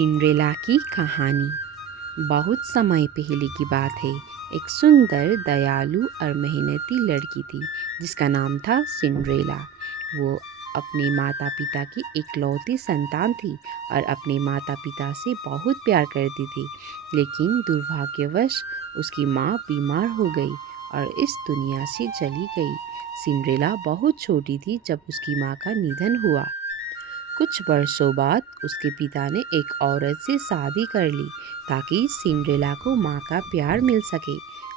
Cinderella की कहानी। बहुत समय पहले की बात है। एक सुंदर, दयालु और मेहनती लड़की थी जिसका नाम था सिंड्रेला। वो अपने माता पिता की इकलौती संतान थी और अपने माता पिता से बहुत प्यार करती थी। लेकिन दुर्भाग्यवश उसकी माँ बीमार हो गई और इस दुनिया से चली गई। सिंड्रेला बहुत छोटी थी जब उसकी माँ का निधन हुआ। कुछ वर्षों बाद उसके पिता ने एक औरत से शादी कर ली ताकि सिंड्रेला को माँ का प्यार मिल सके।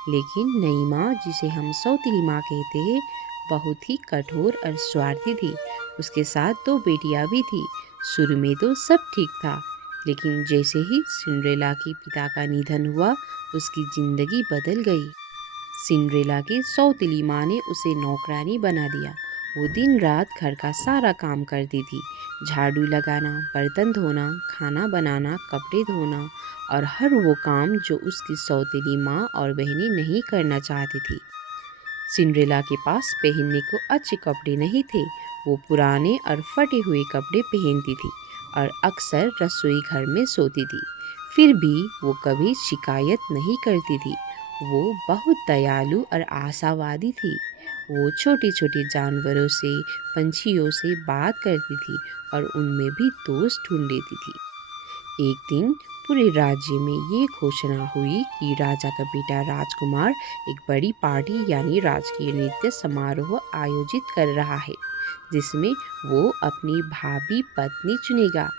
लेकिन नई माँ, जिसे हम सौतेली माँ कहते हैं, बहुत ही कठोर और स्वार्थी थी। उसके साथ दो बेटियां भी थी। शुरू में तो सब ठीक था, लेकिन जैसे ही सिंड्रेला के पिता का निधन हुआ, उसकी जिंदगी बदल गई। सिंड्रेला की सौतेली माँ ने उसे नौकरानी बना दिया। वो दिन रात घर का सारा काम करती थी। झाड़ू लगाना, बर्तन धोना, खाना बनाना, कपड़े धोना और हर वो काम जो उसकी सौतेली माँ और बहनें नहीं करना चाहती थी। सिंड्रेला के पास पहनने को अच्छे कपड़े नहीं थे। वो पुराने और फटे हुए कपड़े पहनती थी और अक्सर रसोई घर में सोती थी। फिर भी वो कभी शिकायत नहीं करती थी। वो बहुत दयालु और आशावादी थी। वो छोटे छोटे जानवरों से, पंछियों से बात करती थी और उनमें भी दोस्त ढूंढ लेती थी। एक दिन पूरे राज्य में ये घोषणा हुई कि राजा का बेटा राजकुमार एक बड़ी पार्टी यानी राजकीय नृत्य समारोह आयोजित कर रहा है, जिसमें वो अपनी भावी पत्नी चुनेगा।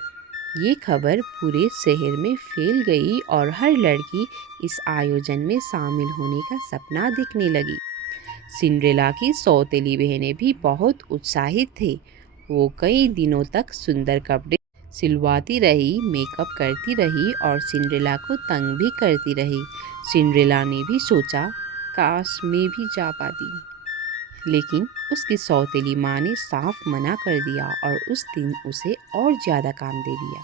ये खबर पूरे शहर में फैल गई और हर लड़की इस आयोजन में शामिल होने का सपना देखने लगी। सिंड्रेला की सौतेली बहनें भी बहुत उत्साहित थे। वो कई दिनों तक सुंदर कपड़े सिलवाती रही, मेकअप करती रही और सिंड्रेला को तंग भी करती रही। सिंड्रेला ने भी सोचा, काश मैं भी जा पाती, लेकिन उसकी सौतेली माँ ने साफ मना कर दिया और उस दिन उसे और ज़्यादा काम दे दिया।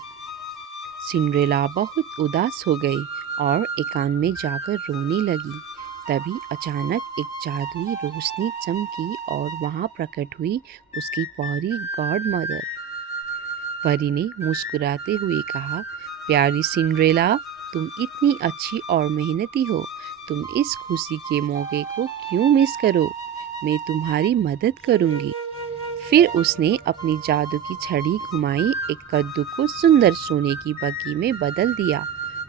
सिंड्रेला बहुत उदास हो गई और एकांत में जाकर रोने लगी। तभी अचानक एक जादुई रोशनी चमकी और वहाँ प्रकट हुई उसकी परी गॉड मदर। परी ने मुस्कुराते हुए कहा, प्यारी सिंड्रेला, तुम इतनी अच्छी और मेहनती हो। तुम इस खुशी के मौके को क्यों मिस करो? मैं तुम्हारी मदद करूँगी। फिर उसने अपनी जादू की छड़ी घुमाई, एक कद्दू को सुंदर सोने की बग्गी में बदल दिया,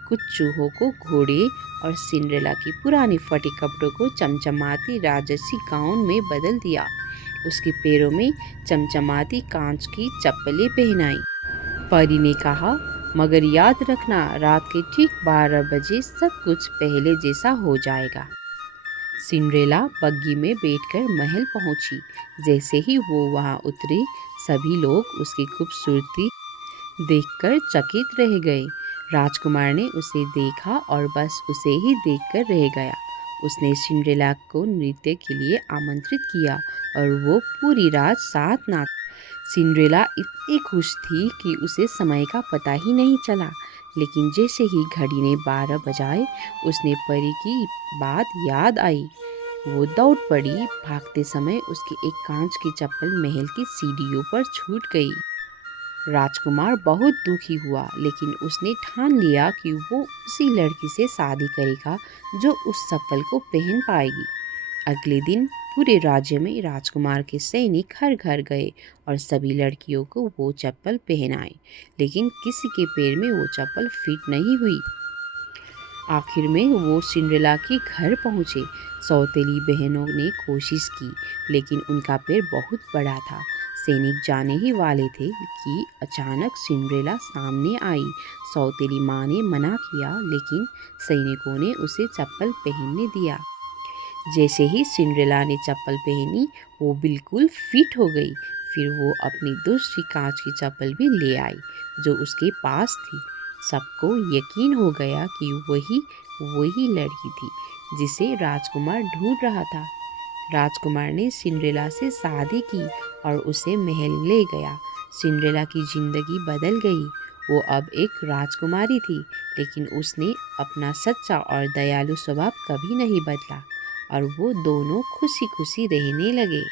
कुछ चूहों को घोड़े और सिंड्रेला की पुराने फटे कपड़ों को चमचमाती राजसी गाउन में बदल दिया। उसके पैरों में चमचमाती कांच की चप्पलें पहनाई। परी ने कहा, मगर याद रखना, रात के ठीक 12 बजे सब कुछ पहले जैसा हो जाएगा। सिंड्रेला बग्गी में बैठकर महल पहुंची। जैसे ही वो वहां उतरी, सभी लोग उसकी खूबसूरती देखकर चकित रह गए। राजकुमार ने उसे देखा और बस उसे ही देखकर रह गया। उसने सिंड्रेला को नृत्य के लिए आमंत्रित किया और वो पूरी रात साथ नाची। सिंड्रेला इतनी खुश थी कि उसे समय का पता ही नहीं चला। लेकिन जैसे ही घड़ी ने 12 बजाए, उसने परी की बात याद आई। वो दौड़ पड़ी। भागते समय उसकी एक कांच की चप्पल महल की सीढ़ियों पर छूट गई। राजकुमार बहुत दुखी हुआ, लेकिन उसने ठान लिया कि वो उसी लड़की से शादी करेगा जो उस चप्पल को पहन पाएगी। अगले दिन पूरे राज्य में राजकुमार के सैनिक घर घर गए और सभी लड़कियों को वो चप्पल पहनाए, लेकिन किसी के पैर में वो चप्पल फिट नहीं हुई। आखिर में वो सिंड्रेला के घर पहुँचे। सौतेली बहनों ने कोशिश की, लेकिन उनका पैर बहुत बड़ा था। सैनिक जाने ही वाले थे कि अचानक सिंड्रेला सामने आई। सौतेली माँ ने मना किया, लेकिन सैनिकों ने उसे चप्पल पहनने दिया। जैसे ही सिंड्रेला ने चप्पल पहनी, वो बिल्कुल फिट हो गई। फिर वो अपनी दूसरी कांच की चप्पल भी ले आई जो उसके पास थी। सबको यकीन हो गया कि वही वही लड़की थी जिसे राजकुमार ढूंढ रहा था। राजकुमार ने सिंड्रेला से शादी की और उसे महल ले गया। सिंड्रेला की जिंदगी बदल गई। वो अब एक राजकुमारी थी, लेकिन उसने अपना सच्चा और दयालु स्वभाव कभी नहीं बदला और वो दोनों खुशी खुशी रहने लगे।